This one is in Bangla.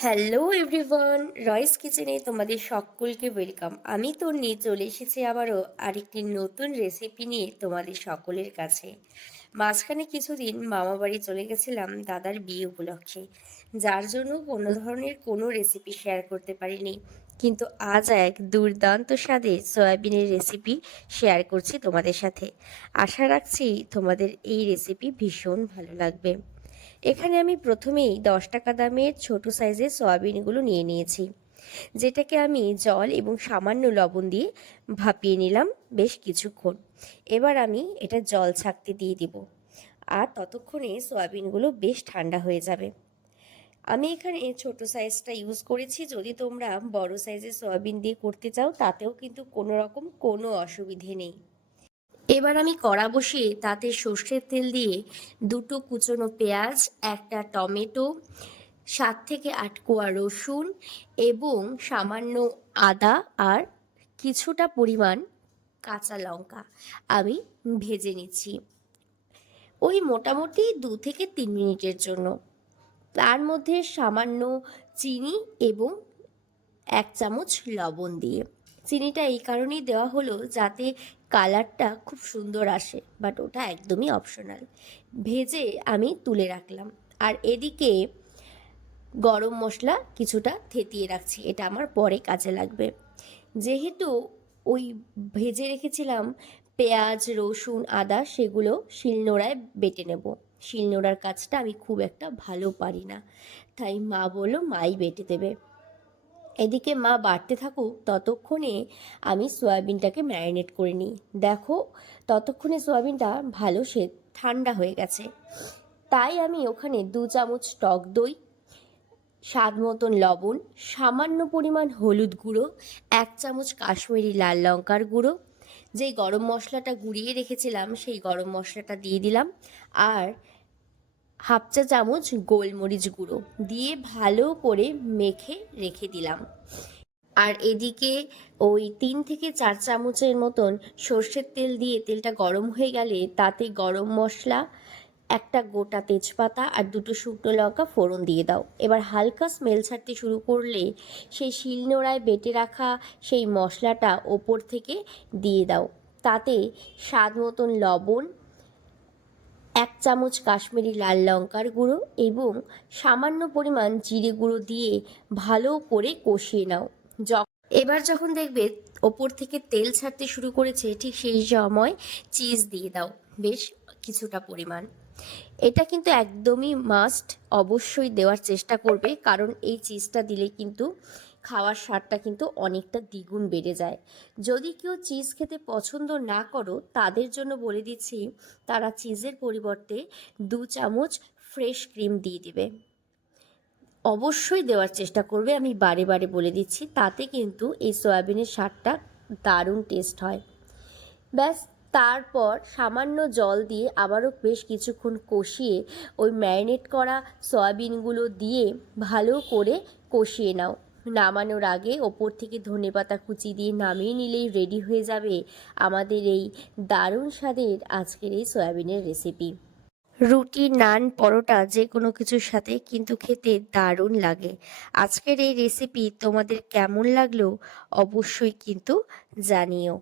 হ্যালো এভরিওয়ান, রয়েস কিচেনে তোমাদের সকলকে ওয়েলকাম। আমি তন্নি চলে এসেছি আবারও আরেকটি নতুন রেসিপি নিয়ে তোমাদের সকলের কাছে। মাঝখানে কিছুদিন মামা বাড়ি চলে গেছিলাম দাদার বিয়ে উপলক্ষে, যার জন্য কোনো ধরনের কোনো রেসিপি শেয়ার করতে পারিনি। কিন্তু আজ এক দুর্দান্ত স্বাদের সয়াবিনের রেসিপি শেয়ার করছি তোমাদের সাথে। আশা রাখছি তোমাদের এই রেসিপি ভীষণ ভালো লাগবে। এখানে আমি প্রথমেই 10 টাকা দামের ছোট সাইজের সয়াবিনগুলো নিয়ে নিয়েছি, যেটাকে আমি জল এবং সামান্য লবণ দিয়ে ভাপিয়ে নিলাম বেশ কিছুক্ষণ। এবার আমি এটা জল ছাঁকতে দিয়ে দিব, আর ততক্ষণে সয়াবিনগুলো বেশ ঠান্ডা হয়ে যাবে। আমি এখানে ছোট সাইজটা ইউজ করেছি, যদি তোমরা বড় সাইজের সয়াবিন দিয়ে করতে চাও তাতেও কিন্তু কোনো রকম কোনো অসুবিধে নেই। এবার আমি কড়া বসিয়ে তাতে সর্ষের তেল দিয়ে দুটো কুচনো পেঁয়াজ, একটা টমেটো, 7 থেকে 8 কোয়া রসুন এবং সামান্য আদা আর কিছুটা পরিমাণ কাঁচা লঙ্কা আমি ভেজে নিচ্ছি, ওই মোটামুটি 2 থেকে 3 মিনিটের জন্য। তার মধ্যে সামান্য চিনি এবং 1 চামচ লবণ দিয়ে, চিনিটা এই কারণেই দেওয়া হলো যাতে কালারটা খুব সুন্দর আসে, বাট ওটা একদমই অপশনাল। ভেজে আমি তুলে রাখলাম, আর এদিকে গরম মশলা কিছুটা থেতিয়ে রাখছি, এটা আমার পরে কাজে লাগবে। যেহেতু ওই ভেজে রেখেছিলাম পেঁয়াজ, রসুন, আদা, সেগুলো শিলনোড়ায় বেটে নেব। শিলনোড়ার কাজটা আমি খুব একটা ভালো পারি না, তাই মা বলল মাই বেটে দেবে। এদিকে মা বাড়তে থাকুক, ততক্ষণে আমি সয়াবিনটাকে ম্যারিনেট করে নিই। দেখো, ততক্ষণে সয়াবিনটা ভালো ঠান্ডা হয়ে গেছে, তাই আমি ওখানে 2 চামচ টক দই, স্বাদ মতন লবণ, সামান্য পরিমাণ হলুদ গুঁড়ো, 1 চামচ কাশ্মীরি লাল লঙ্কার গুঁড়ো, যেই গরম মশলাটা গুঁড়িয়ে রেখেছিলাম সেই গরম মশলাটা দিয়ে দিলাম, আর 1/2 চা চামচ গোলমরিচ গুঁড়ো দিয়ে ভালো করে মেখে রেখে দিলাম। আর এদিকে ওই 3 থেকে 4 চামচের মতন সর্ষের তেল দিয়ে তেলটা গরম হয়ে গেলে তাতে গরম মশলা, একটা গোটা তেজপাতা আর দুটো শুকনো লঙ্কা ফোড়ন দিয়ে দাও। এবার হালকা স্মেল ছাড়তে শুরু করলে সেই শিলনোড়ায় বেটে রাখা সেই মশলাটা ওপর থেকে দিয়ে দাও। তাতে স্বাদ মতন লবণ, 1 চামচ কাশ্মীরি লাল লঙ্কার গুঁড়ো এবং সামান্য পরিমাণ জিরে গুঁড়ো দিয়ে ভালো করে কষিয়ে নাও। এবার যখন দেখবে ওপর থেকে তেল ছাড়তে শুরু করেছে, ঠিক সেই সময় চিজ দিয়ে দাও বেশ কিছুটা পরিমাণ। এটা কিন্তু একদমই মাস্ট, অবশ্যই দেওয়ার চেষ্টা করবে, কারণ এই চিজটা দিলে কিন্তু খাওয়ার স্বাদটা কিন্তু অনেকটা দ্বিগুণ বেড়ে যায়। যদি কেউ চিজ খেতে পছন্দ না করো তাদের জন্য বলে দিচ্ছি, তারা চিজের পরিবর্তে 2 চামচ ফ্রেশ ক্রিম দিয়ে দিবে। অবশ্যই দেওয়ার চেষ্টা করবে, আমি বারে বারে বলে দিচ্ছি, তাতে কিন্তু এই সয়াবিনের স্বাদটা দারুণ টেস্ট হয়। ব্যাস, তারপর সামান্য জল দিয়ে আবারও বেশ কিছুক্ষণ কষিয়ে ওই ম্যারিনেট করা সয়াবিনগুলো দিয়ে ভালো করে কষিয়ে নাও। নামানোর আগে ওপর থেকে ধনেপাতা কুচি দিয়ে নামিয়ে নিলেই রেডি হয়ে যাবে আমাদের এই দারুণ স্বাদের আজকের এই সয়াবিনের রেসিপি। রুটি, নান, পরোটা যে কোনো কিছুর সাথে কিন্তু খেতে দারুণ লাগে। আজকের এই রেসিপি তোমাদের কেমন লাগলো অবশ্যই কিন্তু জানিও।